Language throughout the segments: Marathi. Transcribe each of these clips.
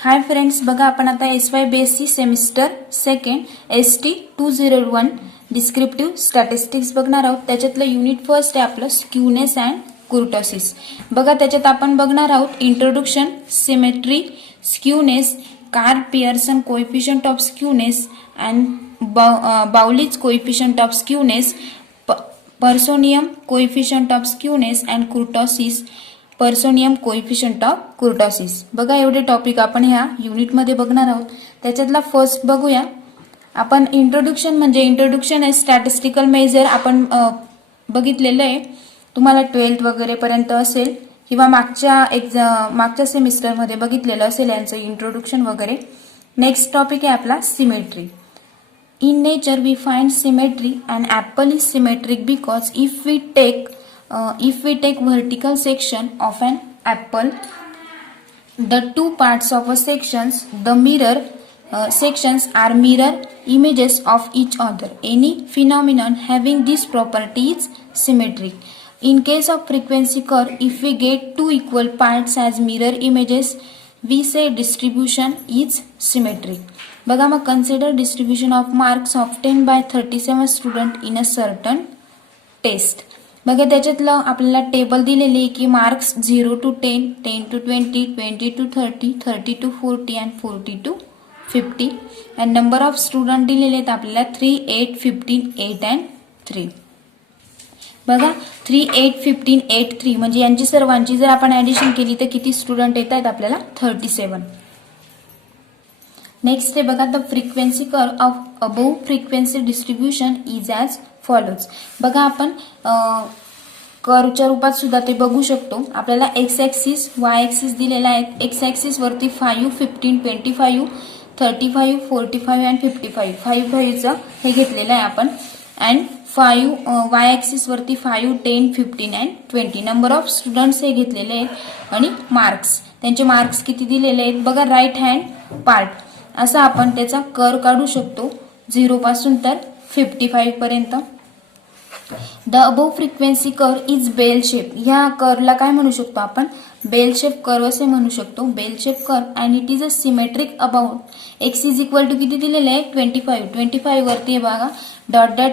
हाय फ्रेंड्स, बघा आपण आता SY BSc semester second ST 201 descriptive statistics बघणार आहोत। त्याच्यातलं युनिट फर्स्ट आहे आपलं स्क्यूनेस अँड कुर्टोसिस। बघा त्याच्यात आपण बघणार आहोत introduction, symmetry, skewness, Karl Pearson coefficient of skewness and Bowley's coefficient of skewness, Pearsonian coefficient of skewness and kurtosis, Pearsonian coefficient of kurtosis. बघा एवढे टॉपिक आपण ह्या युनिट मध्ये बघणार आहोत। त्याच्यातला फर्स्ट बघूया आपण इंट्रोडक्शन। म्हणजे इंट्रोडक्शन आहे स्टॅटिस्टिकल मेजर आपण बघितलेलं आहे, तुम्हाला 12th वगैरे पर्यंत असेल किंवा मागच्या सेमिस्टर मध्ये बघितलेलं असेल यांचं इंट्रोडक्शन वगैरे। नेक्स्ट टॉपिक आहे आपला symmetry. In nature we find symmetry. An apple is symmetric because if we take vertical section of an apple, the two parts of a sections are mirror images of each other. Any phenomenon having this property is symmetric. In case of frequency curve, if we get two equal parts as mirror images, we say distribution is symmetric. बघा मग consider distribution of marks obtain by 37 student in a certain test. बघा त्याच्यातलं आपल्याला टेबल दिलेली आहे की marks 0 to 10, 10 to 20, 20 to 30, 30 to 40 and 40 to 50 and number of student दिलेले आहेत आपल्याला 3, 8, 15, 8 and 3। बघा 3, 8, 15, 8, 3 म्हणजे यांची सर्वांची जर आपण ऍडिशन केली तर किती स्टुडंट येत आहेत आपल्याला 37। नेक्स्ट आहे बघा the frequency curve of above frequency distribution is as follows. बघा आपण कर्वच्या रूपात सुद्धा ते बघू शकतो। आपल्याला एक्स ऍक्सिस वाय ऍक्सिस दिलेला आहे। एक्स ऍक्सिस वरती 5, 15, 25, 35, 45 अँड 55 5 हे घेतलेलं आहे आपण अँड 5 वाय ऍक्सिस वरती 5, 10, 15 अँड 20 नंबर ऑफ स्टुडंट्स हे घेतलेले आहेत आणि मार्क्स त्यांचे मार्क्स किती दिलेले आहेत बघा राईट हँड पार्ट असा आपण त्याचा कर्व काढू शकतो 0 पासून तर 55 पर्यंत। The above frequency curve is bell shape. ह्या कर्वला काय म्हणू शकतो आपण बेल शेप कर्व असे म्हणू शकतो। Bell shape curve and it is a symmetric about X is equal to किती दिलेले आहे 25 वरती आहे बघा डॉट डॉट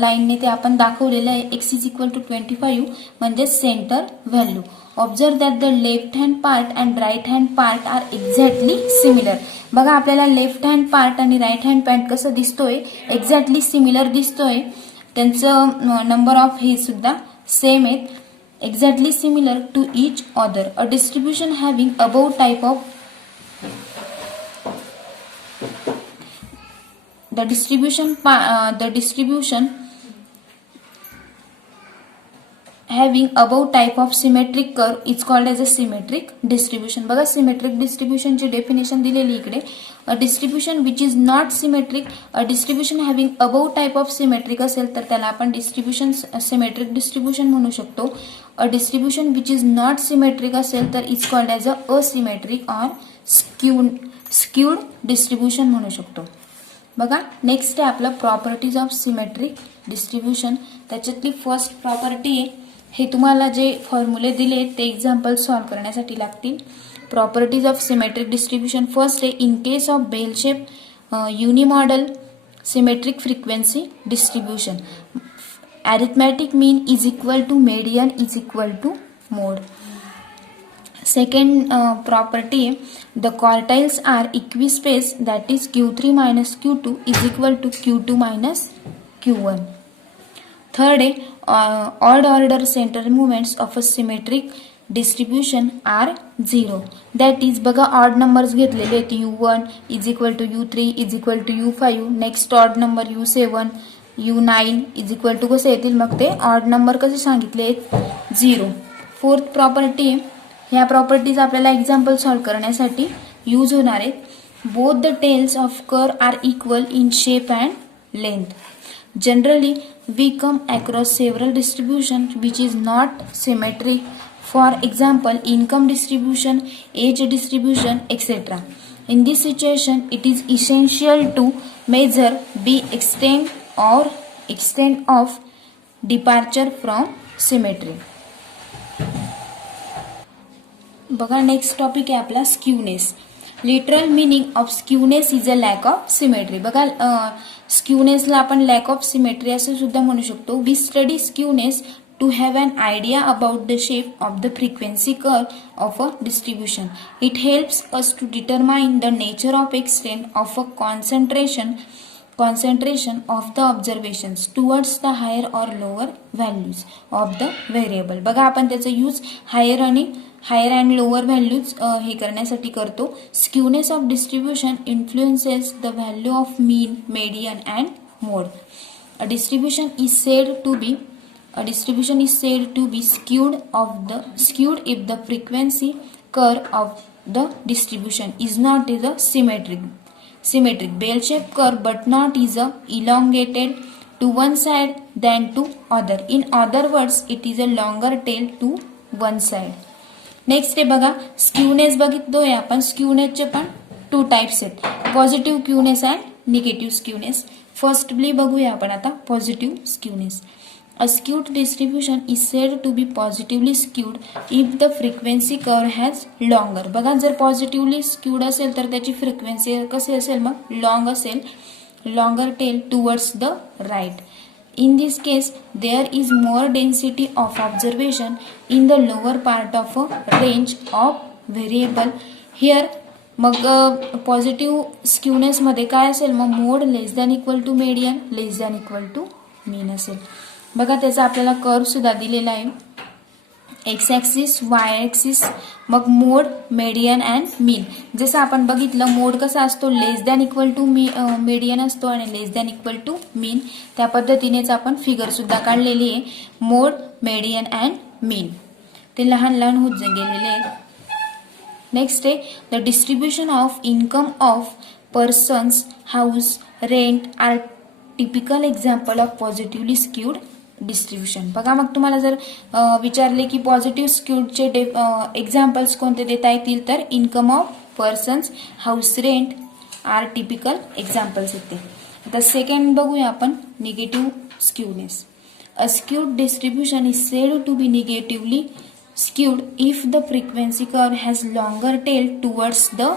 लाईनने ते आपण दाखवलेलं आहे। एक्स इज इक्वल टू 25 म्हणजे centre value. Observe that the left hand part and right hand part are exactly similar. बघा आपल्याला लेफ्ट हँड पार्ट आणि राईट हँड पार्ट कसं दिसतोय एक्झॅक्टली सिमिलर दिसतोय। त्यांचं नंबर ऑफ हे सुद्धा सेम आहेत exactly similar to each other. A distribution having above type of the distribution having above type of symmetric curve is called as a symmetric distribution। बघा सिमेट्रिक डिस्ट्रीब्यूशन ची डेफिनेशन दिलेली इकडे a distribution which is not symmetric a distribution having above type of symmetric असेल तर त्याला आपण डिस्ट्रीब्यूशन सिमेट्रिक डिस्ट्रीब्यूशन म्हणू शकतो। A distribution which is not symmetric असेल तर is called as a asymmetric or skewed distribution म्हणू शकतो। बघा नेक्स्ट आहे आपलं प्रॉपर्टीज ऑफ सिमेट्रिक डिस्ट्रीब्यूशन। त्याच्यातली फर्स्ट प्रॉपर्टी आहे हे तुम्हाला जे फॉर्म्युले दिले ते एक्झाम्पल सॉल्व्ह करण्यासाठी लागतील। Properties of symmetric distribution first आहे in case of bell shape unimodal symmetric frequency distribution arithmetic mean is equal to median is equal to mode. Second property, the quartiles are equispaced, that is Q3 minus Q2 is equal to Q2 minus Q1. Third, odd order center movements of a symmetric distribution are 0. That is बघा odd numbers घेतलेले आहेत U1 is equal to U3 is equal to U5. Next odd number U7 U9 is equal to कसे येतील मग ते odd number कसे सांगितले 0. Fourth property, ह्या प्रॉपर्टीज आपल्याला एक्झाम्पल सॉल्व्ह करण्यासाठी यूज होणार आहेत। Both the tails of curve are equal in shape and length. Generally we come across several distribution which is not symmetric, for example income distribution, age distribution etcetera. In this situation it is essential to measure be extent of departure from symmetry. बघा नेक्स्ट टॉपिक आहे आपला skewness. Literal meaning of skewness is a lack of symmetry. बघा स्क्यूनेसला आपण लॅक ऑफ सिमेट्री असं सुद्धा म्हणू शकतो. We study skewness to have an idea about the shape of the frequency curve of a distribution. It helps us to determine the nature of extent of a concentration of the observations towards the higher or lower values of the variable. बघा आपण त्याचा use higher and lower values हे करण्यासाठी करतो. Skewness of distribution influences the value of mean, median and mode. A distribution is said to be skewed if the frequency curve of the distribution is not a symmetric bell-shaped curve but not is elongated to one side than to other. In other words, it is a longer tail to one side. Next आहे बघा स्क्यूनेस. बघितलोय आपण स्क्यूनेसचे पण 2 टाइप्स आहेत, positive skewness and negative skewness. Firstly बघूया आपण आता positive skewness. A skewed distribution is said to be positively skewed if the frequency curve has longer. बघा जर पॉझिटिव्हली स्क्यूड असेल तर त्याची फ्रिक्वेन्सी कशी असेल मग लॉंग असेल, longer tail towards the right. In this case, there is more density of observation in the lower part of a range of variable. Here मग पॉझिटिव्ह स्क्यूनेस मध्ये काय असेल मग mode less than equal to median less than equal to mean असेल. बघा त्याचा आपल्याला कर्व सुद्धा दिलेला आहे, एक्स ॲक्सिस, वाय ॲक्सिस, मग मोड, मेडियन अँड मीन. जसं आपण बघितलं मोड कसा असतो लेस दॅन इक्वल टू मेडियन असतो आणि लेस दॅन इक्वल टू मीन. त्या पद्धतीनेच आपण फिगर सुद्धा काढलेली आहे, मोड, मेडियन अँड मीन. ते लहान लहान होत गेलेले आहेत. नेक्स्ट आहे the distribution of income of persons, house, rent are typical example of positively skewed distribution. बघा मग तुम्हाला जर विचारले की पॉझिटिव्ह स्क्यूडचे एक्झाम्पल्स कोणते देता येतील तर income of persons, house, rent are typical examples येते. आता सेकंड बघूया आपण negative skewness. A skewed distribution is said to be negatively skewed if the frequency curve has longer tail towards the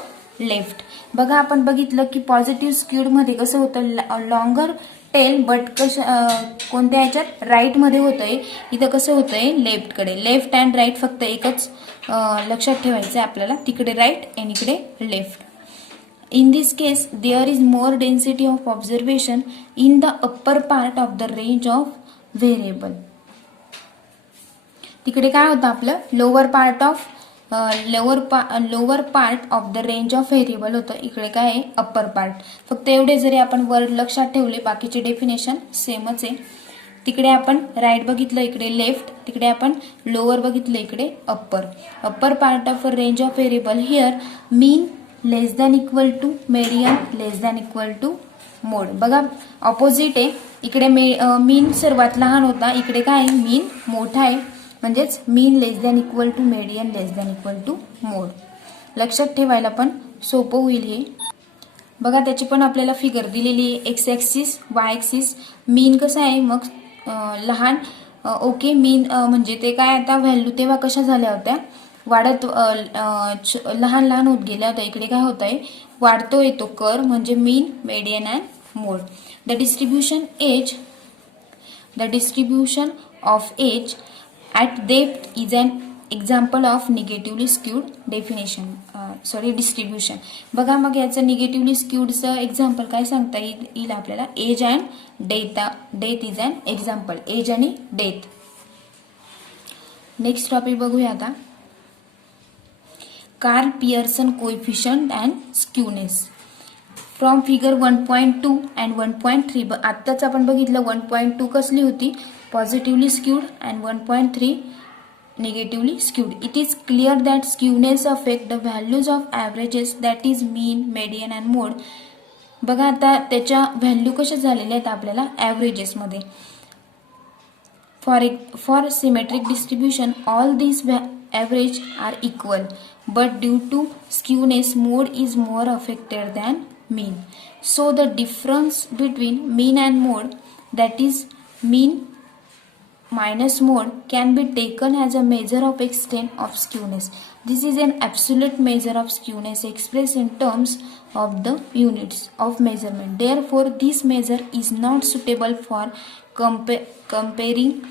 left. बघा आपण बघितलं की पॉझिटिव्ह स्क्यूड मध्ये कसं होतं लॉंगर टेल बट कोणत्या ह्याच्यात राईट मध्ये होतंय, इथं कसं होतंय लेफ्ट कडे. लेफ्ट अँड राईट फक्त एकच लक्षात ठेवायचं आहे आपल्याला, तिकडे राईट आणि इकडे left. In this case, there is more density of observation in the upper part of the range of variable. तिकडे काय होतं आपलं lower part of the range of variable होतं, इकडे काय आहे अप्पर पार्ट. फक्त एवढे जरी आपण वर्ड लक्षात ठेवले बाकीचे डेफिनेशन सेमच आहे. तिकडे आपण राईट बघितलं, इकडे लेफ्ट, तिकडे आपण लोअर बघितलं, इकडे upper part of a range of variable. Here mean less than equal to median less than equal to mode. बघा ऑपोजिट आहे, इकडे मीन सर्वात लहान होता, इकडे काय आहे मीन मोठा आहे, म्हणजेच mean less than equal to median less than equal to mode. लक्षात ठेवायला पण सोपं होईल हे. बघा त्याची पण आपल्याला फिगर दिलेली आहे, एक्स ॲक्सिस, वाय ॲक्सिस. मीन कसं आहे मग लहान, ओके मीन म्हणजे ते काय आता व्हॅल्यू तेव्हा कशा झाल्या होत्या वाढत लहान लहान होत गेल्या होत्या, इकडे काय होत आहे वाढतो येतो कर म्हणजे mean, median and mode. The distribution of age at depth is an example of negatively skewed distribution. बघा मग याचं निगेटिव्हली स्क्यूडचं एक्झाम्पल काय सांगता येईल आपल्याला, age and death is an example, age आणि डेथ. नेक्स्ट टॉपिक बघूया आता, Karl Pearson coefficient and skewness. From figure 1.2 and 1.3. आत्ताच आपण बघितलं 1.2 कसली होती positively skewed and 1.3 negatively skewed. It is clear that skewness affect the values of averages, that is mean, median and mode. बघा आता त्याच्या व्हॅल्यू कशा झालेल्या आहेत आपल्याला ॲव्हरेजेस मध्ये. For symmetric distribution all these average are equal, but due to skewness mode is more affected than mean. So the difference between mean and mode, that is mean minus mode, can be taken as a measure of extent of skewness. This is an absolute measure of skewness expressed in terms of the units of measurement. Therefore, this measure is not suitable for comparing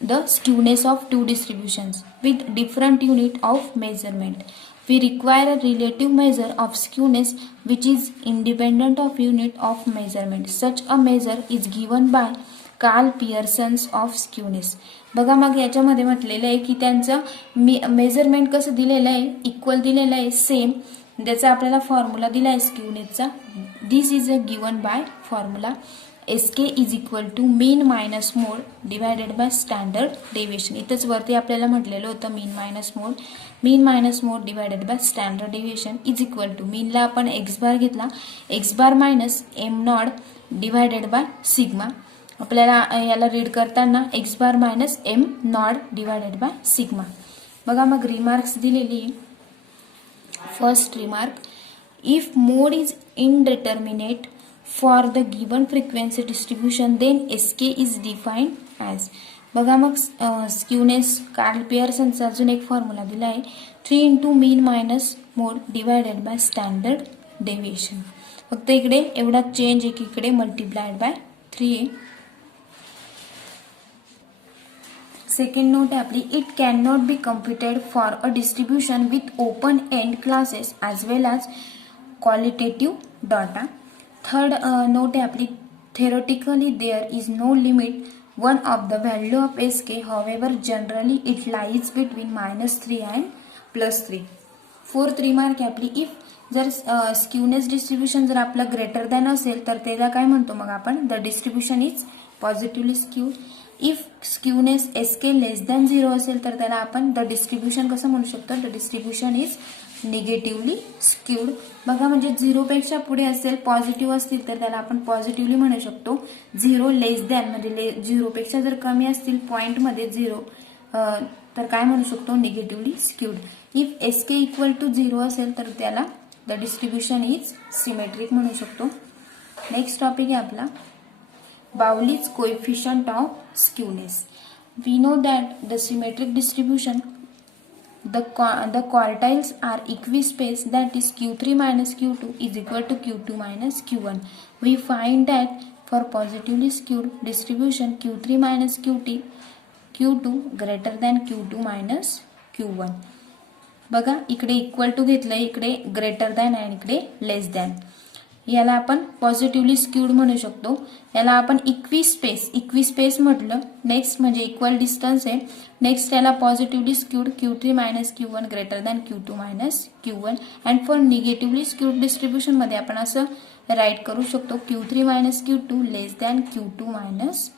the skewness of two distributions with different unit of measurement. We require a relative measure of skewness which is independent of unit of measurement. Such a measure is given by Karl Pearson's of skewness. बघा मग याच्यामध्ये म्हटलेलं आहे की त्यांचं मेजरमेंट कसं दिलेलं आहे, इक्वल दिलेलं आहे, सेम. त्याचा आपल्याला फॉर्म्युला दिला आहे स्क्यूनेसचा. This is a given by formula SK is equal to mean minus mode divided by standard deviation. इथंच वरती आपल्याला म्हटलेलं होतं mean minus mode divided by standard deviation is equal to मीनला आपण एक्स बार घेतला, X bar minus M naught divided by sigma. आपल्याला याला रीड करताना X bar minus M naught divided by sigma. बघा मग रिमार्क्स दिलेली. First remark, if mode is indeterminate for the given frequency distribution then SK is defined as. बघा मग स्क्यूनेस कार्ल पियर्सनचा अजून एक फॉर्म्युला दिला आहे 3 into mean minus mode divided by standard deviation. फक्त इकडे एवढा चेंज आहे की इकडे मल्टिप्लाइड बाय 3 आहे. सेकंड नोट आहे आपली, it can not be computed for a distribution with open end classes as well as qualitative data. Third note आहे आपली, theoretically there is no limit one of the value of sk, however generally it lies between -3 and +3. Fourth remark आहे आपली, इफ जर स्क्यूनेस डिस्ट्रीब्युशन जर आपलं ग्रेटर दॅन असेल तर त्याला काय म्हणतो मग आपण, the distribution is positively skewed. If skewness SK less than 0 असेल तर त्याला आपण द डिस्ट्रीब्युशन कसं म्हणू शकतो, the distribution is negatively skewed. बघा म्हणजे 0 पेक्षा पुढे असेल, पॉझिटिव्ह असतील तर त्याला आपण पॉझिटिव्हली म्हणू शकतो. 0 लेस दॅन म्हणजे 0 पेक्षा जर कमी असतील पॉइंटमध्ये 0 तर काय म्हणू शकतो, negatively skewed. If SK equal to 0 असेल तर त्याला द डिस्ट्रीब्युशन इज सिमेट्रिक म्हणू शकतो. नेक्स्ट टॉपिक आहे आपला Pauli's coefficient of skewness. We know that the symmetric distribution, the quartiles are equispaced, that is q3 minus q2 is equal to q2 minus q1. We find that for positively skewed distribution q3 minus q2 greater than q2 minus q1. बघा इकडे इक्वल टू घेतलंय, इकडे ग्रेटर दॅन आणि इकडे लेस दॅन. याला आपण पॉझिटिव्हली स्क्यूड म्हणू शकतो. याला आपण इक्विस्पेस म्हटलं. नेक्स्ट म्हणजे इक्वल डिस्टन्स आहे. नेक्स्ट याला positively skewed q3 minus q1 greater than q2 minus q1. And for negatively skewed distribution मध्ये आपण असं राईट करू शकतो q3 मायनस q2 लेस दॅन q2 मायनस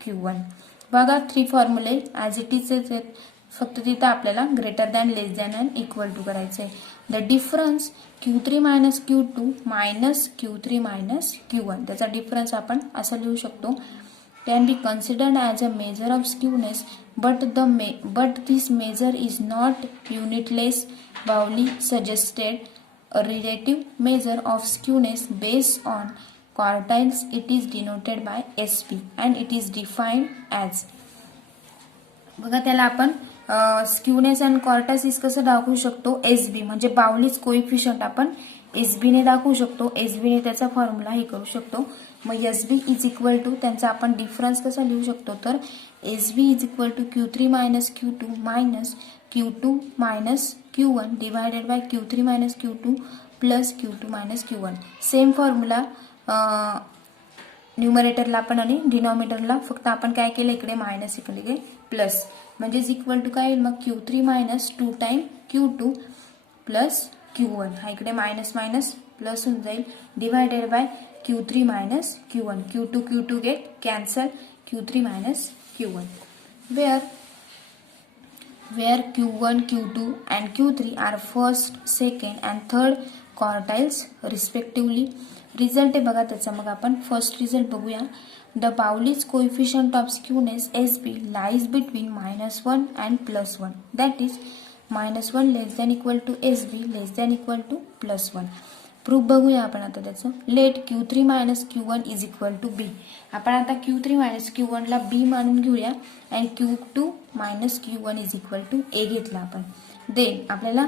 q1. बघा 3 फॉर्म्युले ॲज इट इज आहेत, फक्त तिथं आपल्याला greater than less than and equal to करायचं आहे. The difference q3 minus q2 minus q3 minus q1, त्याचा डिफरन्स आपण असं लिहू शकतो. Can be considered as a measure of skewness but this measure is not unitless. Bowley suggested a relative measure of skewness based on quartiles. It is denoted by SP and it is defined as. बघा त्याला आपण स्क्यूनेस अँड क्वार्टाइल्स कसं दाखवू शकतो, SB म्हणजे बाउलीज कोइफिशियंट आपण SB ने दाखवू शकतो. SB ने त्याचा फॉर्म्युला हे करू शकतो. मग SB इज इक्वल टू त्यांचा आपण डिफरन्स कसा लिहू शकतो, तर SB is equal to q3 minus q2 minus q2 minus q1 divided by q3 minus q2 plus q2 minus q1. Same formula न्यूमरेटरला आपण आणि डिनॉमिनेटरला फक्त आपण काय केलं, इकडे मायनस इकडे प्लस, म्हणजे इक्वल टू काय येईल मग q3 minus 2 time q2 plus q1. हा इकडे मायनस मायनस प्लस होऊन जाईल divided by q3 minus q1. q2 get cancel, q3 minus q1. where q1, q2 and q3 are first, second and third quartiles respectively. Result आहे बघा त्याचा. मग आपण फर्स्ट रिझल्ट बघूया. The Bowley's coefficient of skewness SB lies between -1 and +1, that is -1 less than equal to SB less than equal to +1. Proof बघूया आपण आता त्याचं. Let q3 minus q1 is equal to B. आपण आता q3 मायनस q1 ला B मानून घेऊया and q2 minus q1 is equal to A घेतला आपण. देन आपल्याला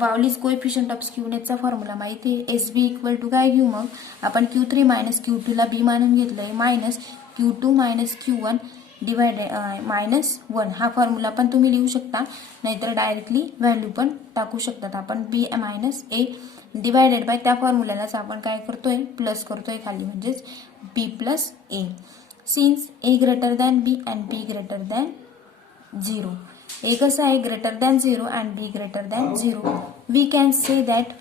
बाउलीज कोएफिशियंट ऑफ स्क्यूनेसचा फॉर्म्युला माहिती आहे. एस बी इक्वल टू काय घेऊ मग आपण Q3 मायनस Q2 ला बी मानून घेतलंय minus Q2 minus Q1 divided minus 1 हा फॉर्म्युला पण तुम्ही लिहू शकता, नाहीतर डायरेक्टली व्हॅल्यू पण टाकू शकतात. आपण B minus A divided by त्या फॉर्म्युल्यालाच आपण काय करतोय प्लस करतोय खाली, म्हणजेच B plus A. Since A greater than B and B greater than 0, A कसं आहे greater than 0 and B greater than 0, we can say that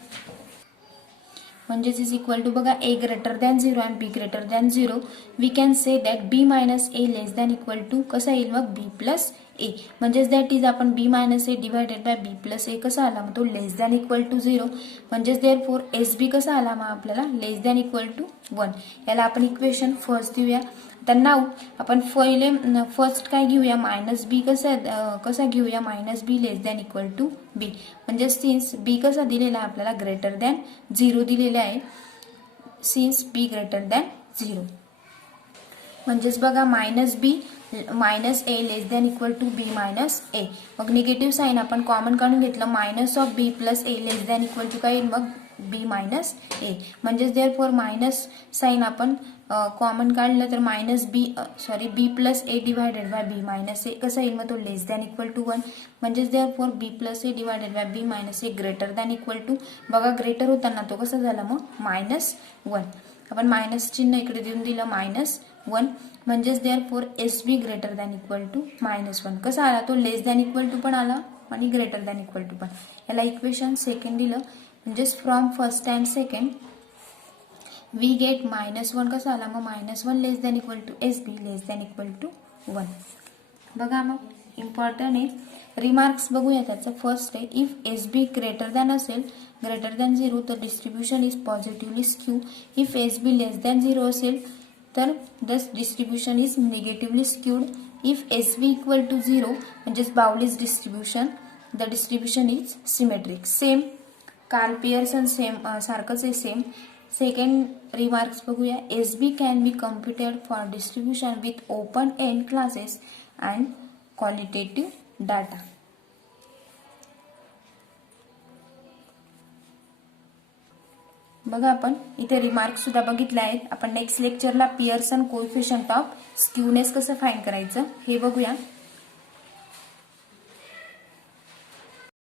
म्हणजेच इज इक्वल टू बघा A greater than 0 and B greater than 0, we can say that B minus A less than equal to कसं येईल मग बी प्लस ए, म्हणजेच दॅट इज आपण B minus A divided by B plus A कसा आला मग तो लेस दॅन इक्वल टू 0, म्हणजेच देअरफॉर एस बी कसा आला मग आपल्याला लेस दॅन इक्वल टू 1. याला आपण इक्वेशन फर्स्ट देऊया. तर नाव आपण फर्स्ट काय घेऊया मायनस बी कसा घेऊया minus B less than equal to B, म्हणजे सिन्स बी कसा दिलेला आहे आपल्याला ग्रेटर दॅन 0 दिलेला आहे, सिन्स बी ग्रेटर दॅन 0, म्हणजेच बघा minus B minus A less than equal to B minus A. मग निगेटिव्ह साईन आपण कॉमन काढून घेतलं minus of B plus A less than equal to काय येईल मग बी मायनस ए, म्हणजेच देअरफॉर मायनस साईन आपण कॉमन काढलं तर minus B plus A divided by B minus A कसा येईल मग तो लेस दॅन इक्वल टू 1, म्हणजेच therefore B plus A divided by B minus A greater than equal to बघा ग्रेटर होताना तो कसा झाला मग मायनस 1, आपण मायनस चिन्ह इकडे देऊन दिलं मायनस 1, म्हणजेच therefore S B greater than equal to minus 1 कसा आला तो लेस दॅन इक्वल टू पण आला आणि ग्रेटर दॅन इक्वल टू पण. याला इक्वेशन सेकंड दिलं, म्हणजेच from first and second we get minus 1 कसा आला मग minus 1 less than equal to S B less than equal to 1. बघा मग इम्पॉर्टंट आहे रिमार्क्स बघूया त्याचं. फर्स्ट आहे if S B greater than असेल ग्रेटर दॅन 0 तर distribution is positively skew, if S B less than 0 असेल तर thus distribution is negatively skewed, if S B equal to 0 म्हणजेच Bowley's distribution the distribution is symmetric. Same Karl Pearson same सारखंच आहे सेम. सेकंड रिमार्क्स बघूया S B can be computed for distribution with open end classes and qualitative data. बघा आपण इथे रिमार्क्स सुद्धा बघितले आहेत. आपण नेक्स्ट लेक्चरला पियर्सन कोएफिशियंट ऑफ स्क्यूनेस कसं फाइंड करायचं हे बघूया.